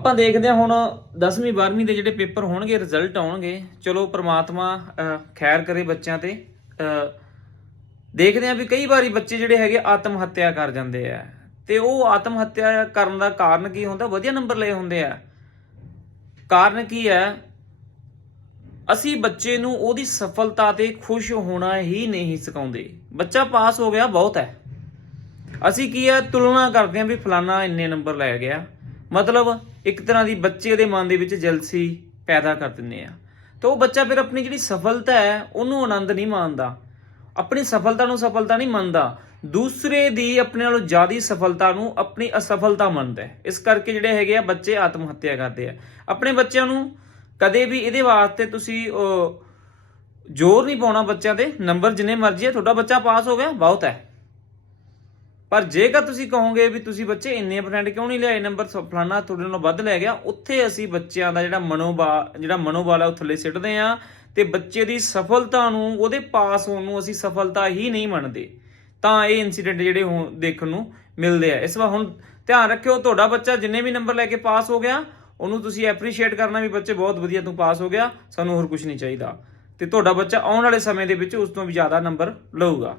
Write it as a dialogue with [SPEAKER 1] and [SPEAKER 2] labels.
[SPEAKER 1] ਆਪਾਂ ਦੇਖਦੇ ਹਾਂ ਹੁਣ 10ਵੀਂ 12ਵੀਂ ਦੇ ਜਿਹੜੇ ਪੇਪਰ ਹੋਣਗੇ ਰਿਜ਼ਲਟ ਆਉਣਗੇ। ਚਲੋ ਪ੍ਰਮਾਤਮਾ ਖੈਰ ਕਰੇ ਬੱਚਿਆਂ ਤੇ। ਦੇਖਦੇ ਹਾਂ ਵੀ ਕਈ ਵਾਰੀ ਬੱਚੇ ਜਿਹੜੇ ਹੈਗੇ ਆਤਮ ਹੱਤਿਆ ਕਰ ਜਾਂਦੇ ਆ। ਤੇ ਉਹ ਆਤਮ ਹੱਤਿਆ ਕਰਨ ਦਾ ਕਾਰਨ ਕੀ ਹੁੰਦਾ? ਵਧੀਆ ਨੰਬਰ ਲਏ ਹੁੰਦੇ ਆ। ਕਾਰਨ ਕੀ ਹੈ? ਅਸੀਂ ਬੱਚੇ ਨੂੰ ਉਹਦੀ ਸਫਲਤਾ ਤੇ ਖੁਸ਼ ਹੋਣਾ ਹੀ ਨਹੀਂ ਸਿਖਾਉਂਦੇ। ਬੱਚਾ ਪਾਸ ਹੋ ਗਿਆ, ਬਹੁਤ ਹੈ। ਅਸੀਂ ਕੀ ਹੈ? ਤੁਲਨਾ ਕਰਦੇ ਹਾਂ ਵੀ ਫਲਾਨਾ ਇੰਨੇ ਨੰਬਰ ਲੈ ਗਿਆ। ਮਤਲਬ ਇੱਕ ਤਰ੍ਹਾਂ ਦੀ ਬੱਚੇ ਦੇ ਮਨ ਦੇ ਵਿੱਚ ਜਲਸੀ ਪੈਦਾ ਕਰ ਦਿੰਦੇ ਆ। ਤਾਂ ਉਹ ਬੱਚਾ ਫਿਰ ਆਪਣੀ ਜਿਹੜੀ ਸਫਲਤਾ ਹੈ, ਉਹਨੂੰ ਆਨੰਦ ਨਹੀਂ ਮਾਣਦਾ। ਆਪਣੀ ਸਫਲਤਾ ਨੂੰ ਸਫਲਤਾ ਨਹੀਂ ਮੰਨਦਾ। ਦੂਸਰੇ ਦੀ ਆਪਣੇ ਨਾਲੋਂ ਜ਼ਿਆਦਾ ਸਫਲਤਾ ਨੂੰ ਆਪਣੀ ਅਸਫਲਤਾ ਮੰਨਦਾ ਹੈ। ਇਸ ਕਰਕੇ ਜਿਹੜੇ ਹੈਗੇ ਆ, ਬੱਚੇ ਆਤਮ ਹੱਤਿਆ ਕਰਦੇ ਆ। ਆਪਣੇ ਬੱਚਿਆਂ ਨੂੰ ਕਦੇ ਵੀ ਇਹਦੇ ਵਾਸਤੇ ਤੁਸੀਂ ਜ਼ੋਰ ਨਹੀਂ ਪਾਉਣਾ ਬੱਚਿਆਂ ਤੇ। ਨੰਬਰ ਜਿੰਨੇ ਮਰਜ਼ੀ ਹੈ ਤੁਹਾਡਾ ਬੱਚਾ ਪਾਸ ਹੋ ਗਿਆ, ਬਹੁਤ ਹੈ। ਪਰ ਜੇਕਰ ਤੁਸੀਂ ਕਹੋਗੇ ਵੀ ਤੁਸੀਂ ਬੱਚੇ ਇੰਨੇ ਪਰਸੈਂਟ ਕਿਉਂ ਨਹੀਂ ਲਿਆਏ? ਨੰਬਰ ਸ- ਫਲਾਨਾ ਤੁਹਾਡੇ ਨਾਲੋਂ ਵੱਧ ਲੈ ਗਿਆ। ਉੱਥੇ ਅਸੀਂ ਬੱਚਿਆਂ ਦਾ ਜਿਹੜਾ ਮਨੋਬਾ ਜਿਹੜਾ ਮਨੋਬਲ ਆ, ਉਹ ਥੱਲੇ ਸਿੱਟਦੇ ਆ ਤੇ ਬੱਚੇ ਦੀ ਸਫਲਤਾ ਨੂੰ, ਉਹਦੇ ਪਾਸ ਹੋਣ ਨੂੰ ਅਸੀਂ ਸਫਲਤਾ ਹੀ ਨਹੀਂ ਮੰਨਦੇ। ਤਾਂ ਇਹ ਇਨਸੀਡੈਂਟ ਜਿਹੜੇ ਹੁਣ ਦੇਖਣ ਨੂੰ ਮਿਲਦੇ ਆ। ਇਸ ਵਾਰ ਹੁਣ ਧਿਆਨ ਰੱਖਿਓ, ਤੁਹਾਡਾ ਬੱਚਾ ਜਿੰਨੇ ਵੀ ਨੰਬਰ ਲੈ ਕੇ ਪਾਸ ਹੋ ਗਿਆ, ਉਹਨੂੰ ਤੁਸੀਂ ਐਪਰੀਸ਼ੀਏਟ ਕਰਨਾ ਵੀ ਬੱਚੇ ਬਹੁਤ ਵਧੀਆ ਤੂੰ ਪਾਸ ਹੋ ਗਿਆ, ਸਾਨੂੰ ਹੋਰ ਕੁਝ ਨਹੀਂ ਚਾਹੀਦਾ। ਤੇ ਤੁਹਾਡਾ ਬੱਚਾ ਆਉਣ ਵਾਲੇ ਸਮੇਂ ਦੇ ਵਿੱਚ ਉਸ ਤੋਂ ਵੀ ਜ਼ਿਆਦਾ ਨੰਬਰ ਲਊਗਾ।